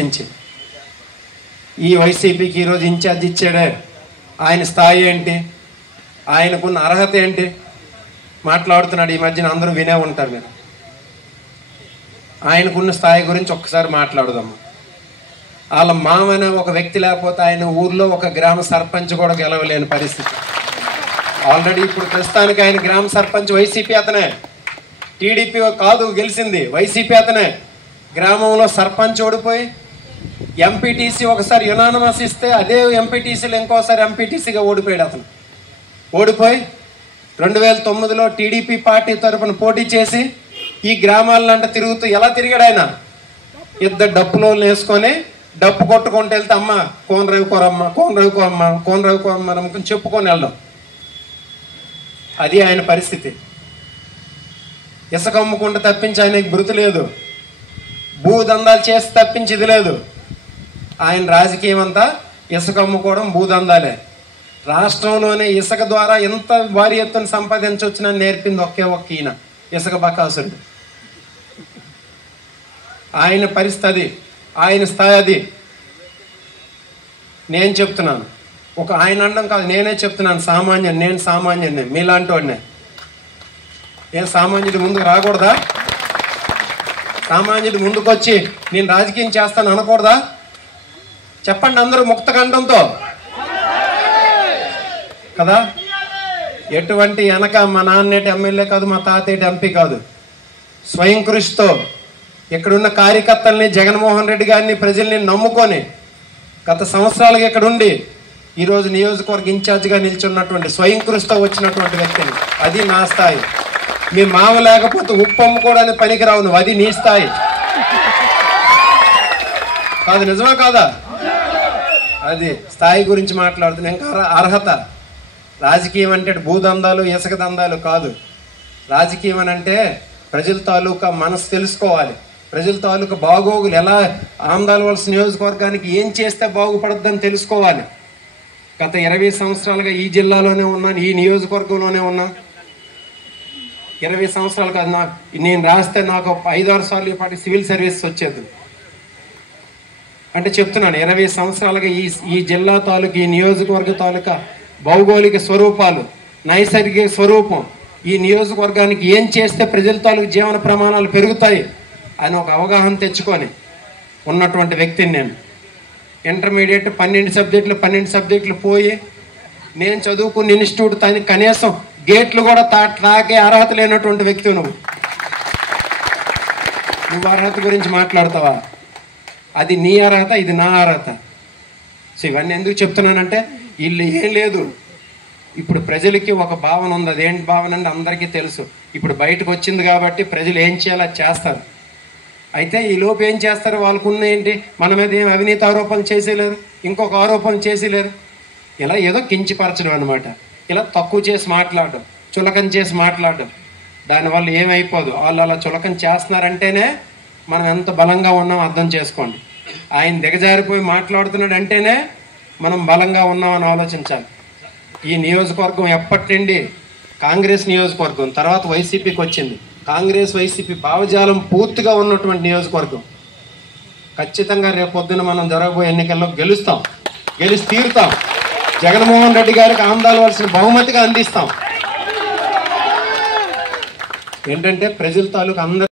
ఈ వైసీపీకి ఈరోజు ఇన్ఛార్జ్ ఇచ్చాడే, ఆయన స్థాయి ఏంటి, ఆయనకున్న అర్హత ఏంటి మాట్లాడుతున్నాడు. ఈ మధ్యన అందరూ వినే ఉంటారు మీరు. ఆయనకున్న స్థాయి గురించి ఒక్కసారి మాట్లాడదాము. వాళ్ళ మామనే ఒక వ్యక్తి లేకపోతే ఆయన ఊర్లో ఒక గ్రామ సర్పంచ్ కూడా గెలవలేని పరిస్థితి. ఆల్రెడీ ఇప్పుడు ప్రస్తుతానికి ఆయన గ్రామ సర్పంచ్ వైసీపీ అతనే, టీడీపీ కాదు గెలిచింది, వైసీపీ అతనే. గ్రామంలో సర్పంచ్ ఓడిపోయి ఎంపీటీసీ ఒకసారి యునానిమస్ ఇస్తే అదే ఎంపీటీసీలో ఇంకోసారి ఎంపీటీసీగా ఓడిపోయాడు అతను. ఓడిపోయి 2009లో టీడీపీ పార్టీ తరఫున పోటీ చేసి ఈ గ్రామాలంట తిరుగుతూ ఎలా తిరిగాడు ఆయన, ఇద్దరు డప్పులో వేసుకొని డప్పు కొట్టుకుంటూ వెళ్తే అమ్మ కోన రవికోరమ్మ కోన రవికోరమ్మ కోన రవికోరమ్మ అనుకుని చెప్పుకొని వెళ్ళడం. అది ఆయన పరిస్థితి. ఇసుక అమ్ముకుంటూ తప్పించి ఆయనకి మృతి లేదు, భూదందాలు చేసి తప్పించి ఇది లేదు. ఆయన రాజకీయం అంతా ఇసుక అమ్ముకోవడం, భూదందాలే. రాష్ట్రంలోనే ఇసుక ద్వారా ఎంత భారీ ఎత్తున సంపాదించవచ్చునని నేర్పింది ఒకే ఒక్క ఈయన, ఇసుక బకాసురుడు. ఆయన పరిస్థితి, ఆయన స్థాయి అది. నేను చెప్తున్నాను, ఒక ఆయన అనడం కాదు, నేనే చెప్తున్నాను. సామాన్యుడు, నేను సామాన్యుడిని, మీలాంటి వాడినే. ఏం సామాన్యుడి ముందుకు రాకూడదా? సామాన్యుడి ముందుకు వచ్చి నేను రాజకీయం చేస్తాను అనకూడదా? చెప్పండి అందరూ ముక్త కంఠంతో కదా. ఎటువంటి వెనక మా నాన్నేటి ఎమ్మెల్యే కాదు, మా తాతేటి ఎంపీ కాదు, స్వయం కృషితో ఇక్కడున్న కార్యకర్తల్ని, జగన్మోహన్ రెడ్డి గారిని, ప్రజల్ని నమ్ముకొని గత సంవత్సరాలుగా ఇక్కడ ఉండి ఈరోజు నియోజకవర్గ ఇన్ఛార్జిగా నిల్చున్నటువంటి స్వయం కృషితో వచ్చినటువంటి వ్యక్తిని. అది నా స్థాయి. మీ మామ లేకపోతే ఉప్పు అమ్ముకోవడానికి పనికిరావు నువ్వు, అది నీ స్థాయి కాదు. నిజమా కాదా? అది స్థాయి గురించి మాట్లాడుతున్నా. ఇంకా అర్హత. రాజకీయం అంటే భూదందాలు, ఇసుక దందాలు కాదు. రాజకీయం అని అంటే ప్రజల తాలూకా మనసు తెలుసుకోవాలి, ప్రజల తాలూకా బాగోగులు, ఎలా ఆంధ్రవలస నియోజకవర్గానికి ఏం చేస్తే బాగుపడద్దని తెలుసుకోవాలి. గత 20 సంవత్సరాలుగా ఈ జిల్లాలోనే ఉన్నాను, ఈ నియోజకవర్గంలోనే ఉన్నాను. 20 సంవత్సరాలు కాదు, నేను రాస్తే నాకు 5-6 సార్లు పాటు సివిల్ సర్వీస్ వచ్చేది. అంటే చెప్తున్నాను, 20 సంవత్సరాలుగా ఈ జిల్లా తాలూకా, ఈ నియోజకవర్గ తాలూకా భౌగోళిక స్వరూపాలు, నైసర్గిక స్వరూపం, ఈ నియోజకవర్గానికి ఏం చేస్తే ప్రజల తాలూకు జీవన ప్రమాణాలు పెరుగుతాయి అని ఒక అవగాహన తెచ్చుకొని ఉన్నటువంటి వ్యక్తిని నేను. ఇంటర్మీడియట్ 12 సబ్జెక్టులు పోయి నేను చదువుకున్న ఇన్స్టిట్యూట్ కనీసం గేట్లు కూడా తాకే అర్హత లేనటువంటి వ్యక్తి నువ్వు అర్హత గురించి మాట్లాడతావా? అది నీ అర్హత, ఇది నా అర్హత. సో ఇవన్నీ ఎందుకు చెప్తున్నానంటే వీళ్ళు ఏం లేదు. ఇప్పుడు ప్రజలకి ఒక భావన ఉంది, అదేంటి భావన అంటే అందరికీ తెలుసు. ఇప్పుడు బయటకు వచ్చింది కాబట్టి ప్రజలు ఏం చేయాలో చేస్తారు. అయితే ఈ లోపు ఏం చేస్తారు, వాళ్ళకున్న ఏంటి, మన మీద ఏం అవినీతి ఆరోపణలు చేసేలేరు, ఇంకొక ఆరోపణలు చేసేలేరు. ఇలా ఏదో కించిపరచడం అనమాట, ఇలా తక్కువ చేసి మాట్లాడడం, చులకన చేసి మాట్లాడడం. దానివల్ల ఏమైపోదు. వాళ్ళు అలా చులకన చేస్తున్నారంటేనే మనం ఎంత బలంగా ఉన్నాం అర్థం చేసుకోండి. ఆయన దిగజారిపోయి మాట్లాడుతున్నాడు అంటేనే మనం బలంగా ఉన్నామని ఆలోచించాలి. ఈ నియోజకవర్గం ఎప్పటి నుండి కాంగ్రెస్ నియోజకవర్గం, తర్వాత వైసీపీకి వచ్చింది. కాంగ్రెస్ వైసీపీ భావజాలం పూర్తిగా ఉన్నటువంటి నియోజకవర్గం. ఖచ్చితంగా రేపు పొద్దున మనం జరగబోయే ఎన్నికల్లో గెలుస్తాం, గెలిచి తీరుతాం. జగన్మోహన్ రెడ్డి గారికి ఆందోళనవలసిన బహుమతిగా అందిస్తాం. ఏంటంటే ప్రజల తాలూకు అందరూ